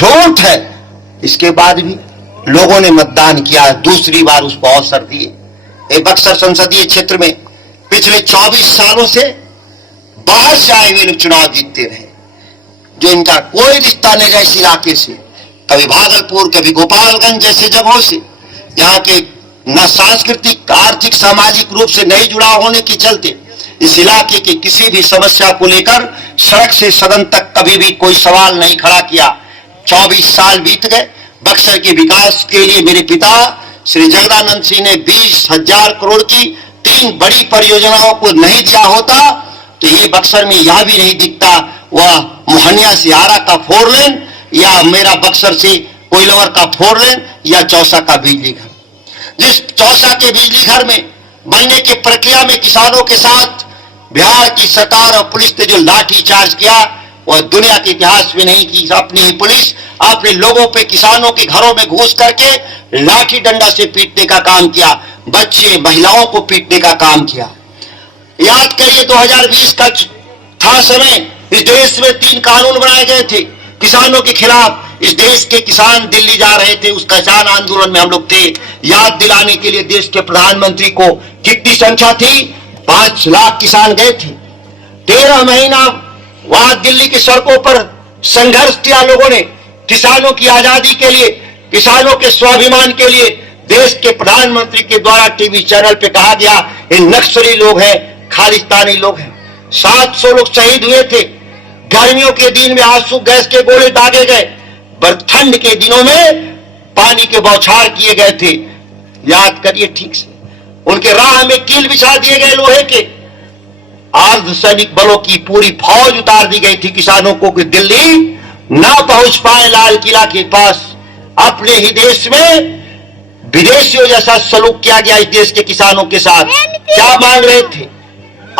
झूठ है। इसके बाद भी लोगों ने मतदान किया, दूसरी बार उसको अवसर दिए। बक्सर संसदीय क्षेत्र में पिछले 24 सालों से बाहर से आए हुए लोग चुनाव जीतते रहे, जो इनका कोई रिश्ता नहीं रहा इस इलाके से, कभी भागलपुर, कभी गोपालगंज जैसे जगहों से। यहाँ के न सांस्कृतिक, आर्थिक, सामाजिक रूप से नहीं जुड़ा होने के चलते इस इलाके की किसी भी समस्या को लेकर सड़क से सदन तक कभी भी कोई सवाल नहीं खड़ा किया। 24 साल बीत गए। बक्सर के विकास के लिए मेरे पिता श्री जगदानंद सिंह ने 20,000 करोड़ की 3 बड़ी परियोजनाओं को नहीं दिया होता तो ये बक्सर में यह भी नहीं दिखता, वह मोहनिया से आरा का 4 लेन या मेरा बक्सर से कोइलवर का 4 लेन या चौसा का बिजली घर। जिस चौसा के बिजली घर में बनने की प्रक्रिया में किसानों के साथ बिहार की सरकार और पुलिस ने जो लाठी चार्ज किया, वह दुनिया के इतिहास में नहीं की। अपनी ही पुलिस अपने लोगों पे, किसानों के घरों में घुस करके लाठी डंडा से पीटने का काम किया, बच्चे महिलाओं को पीटने का काम किया। याद करिए 2020 का था समय, इस देश में 3 कानून बनाए गए थे किसानों के खिलाफ। इस देश के किसान दिल्ली जा रहे थे, उस किसान आंदोलन में हम लोग थे। याद दिलाने के लिए देश के प्रधानमंत्री को कितनी संख्या थी, 5 लाख किसान गए थे। 13 महीना वहां दिल्ली की सड़कों पर संघर्ष किया लोगों ने, किसानों की आजादी के लिए, किसानों के स्वाभिमान के लिए। देश के प्रधानमंत्री के द्वारा टीवी चैनल पे कहा गया ये नक्सली लोग हैं, खालिस्तानी लोग हैं। 700 लोग शहीद हुए थे। गर्मियों के दिन में आंसू गैस के गोले दागे गए, ठंड के दिनों में पानी के बौछार किए गए थे। याद करिए ठीक से, उनके राह में कील बिछा दिए गए लोहे के। अर्धसैनिक बलों की पूरी फौज उतार दी गई थी किसानों को कि दिल्ली ना पहुंच पाए लाल किला के पास। अपने ही देश में विदेशियों जैसा सलूक किया गया इस देश के किसानों के साथ। क्या मांग रहे थे?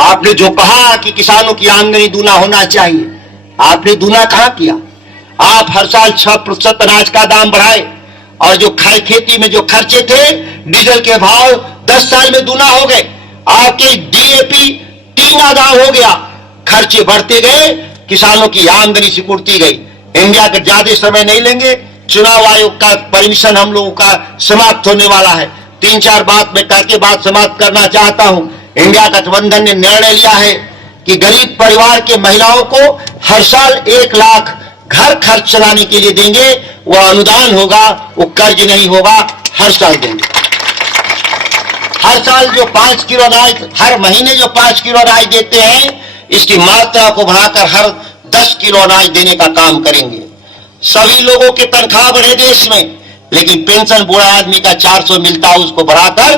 आपने जो कहा कि किसानों की आमदनी दूना होना चाहिए, आपने दूना कहां किया? आप हर साल 6% अनाज का दाम बढ़ाए और जो खेती में जो खर्चे थे, डीजल के भाव 10 साल में दूना हो गए। आपके डीएपी 3 गुना हो गया। खर्चे बढ़ते गए, किसानों की आमदनी सिकुड़ती गई। इंडिया का ज्यादा समय नहीं लेंगे, चुनाव आयोग का परमिशन हम लोगों का समाप्त होने वाला है। 3-4 बात मैं करके बात समाप्त करना चाहता हूं। इंडिया गठबंधन ने निर्णय लिया है कि गरीब परिवार के महिलाओं को हर साल 1 लाख घर खर्च चलाने के लिए देंगे। वह अनुदान होगा, वो कर्ज नहीं होगा, हर साल देंगे। हर साल जो 5 किलो अनाज, हर महीने जो 5 किलो अनाज देते हैं, इसकी मात्रा को बढ़ाकर हर 10 किलो अनाज देने का काम करेंगे। सभी लोगों के तनख्वाह बढ़े देश में, लेकिन पेंशन बूढ़ा आदमी का 400 मिलता है, उसको बढ़ाकर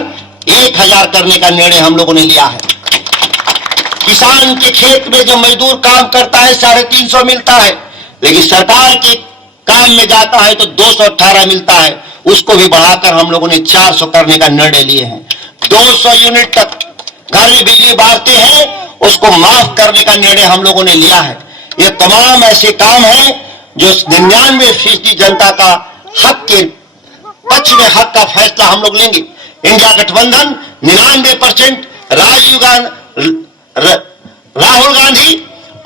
1000 करने का निर्णय हम लोगों ने लिया है। किसान के खेत में जो मजदूर काम करता है 350 मिलता है, लेकिन सरकार के काम में जाता है तो 218 मिलता है। उसको भी बढ़ाकर हम लोगों ने 400 करने का निर्णय लिए हैं। 200 यूनिट तक घर में बिजली बांटते हैं, उसको माफ करने का निर्णय हम लोगों ने लिया है। ये तमाम ऐसे काम हैं जो 99% जनता का हक के पक्ष में हक का फैसला हम लोग लेंगे। इंडिया गठबंधन 99% राहुल गांधी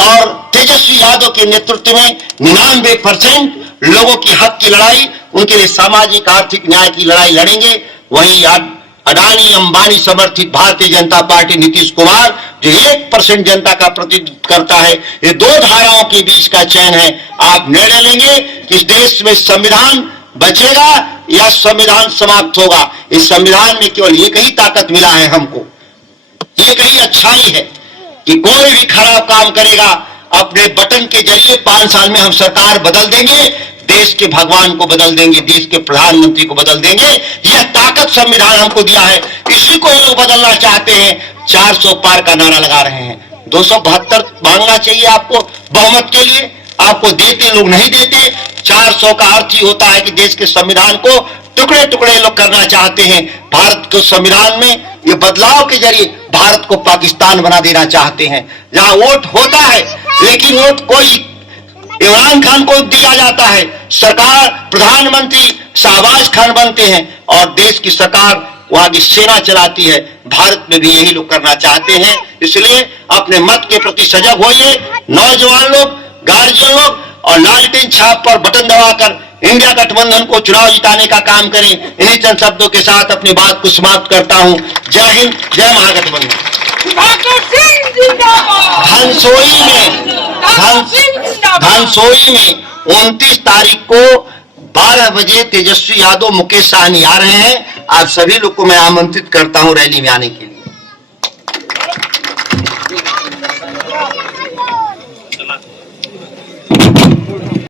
और तेजस्वी यादव के नेतृत्व में 99% लोगों की हक की लड़ाई, उनके लिए सामाजिक आर्थिक न्याय की लड़ाई लड़ेंगे। वहीं अडानी अंबानी समर्थित भारतीय जनता पार्टी नीतीश कुमार जो 1% जनता का प्रतिनिधित्व करता है, ये 2 धाराओं के बीच का चयन है। आप निर्णय लेंगे कि इस देश में संविधान बचेगा या संविधान समाप्त होगा। इस संविधान में केवल एक ही ताकत मिला है हमको, एक ही अच्छाई है कि कोई भी खराब काम करेगा अपने बटन के जरिए 5 साल में हम सरकार बदल देंगे, देश के भगवान को बदल देंगे, देश के प्रधानमंत्री को बदल देंगे। यह ताकत संविधान हमको दिया है, इसी को लोग बदलना चाहते हैं। 400 पार का नारा लगा रहे हैं। 272 मांगना चाहिए आपको बहुमत के लिए, आपको देते लोग नहीं देते। 400 का अर्थ ही होता है कि देश के संविधान को टुकड़े टुकड़े लोग करना चाहते हैं। भारत के संविधान में ये बदलाव के जरिए भारत को पाकिस्तान बना देना चाहते हैं, जहां वोट होता है लेकिन वोट कोई इमरान खान को दिया जाता है, सरकार प्रधानमंत्री शहबाज खान बनते हैं और देश की सरकार वहां की सेना चलाती है। भारत में भी यही लोग करना चाहते हैं। इसलिए अपने मत के प्रति सजग होइए, नौजवान लोग, गार्जियन लोग और लालटेन छाप पर बटन दबाकर इंडिया गठबंधन को चुनाव जिताने का काम करें। इन्हीं चंद शब्दों के साथ अपनी बात को समाप्त करता हूं। जय हिंद, जय महागठबंधन। धनसोई में 29 तारीख को 12 बजे तेजस्वी यादव, मुकेश सहनी आ रहे हैं। आप सभी लोग को मैं आमंत्रित करता हूं रैली में आने के लिए।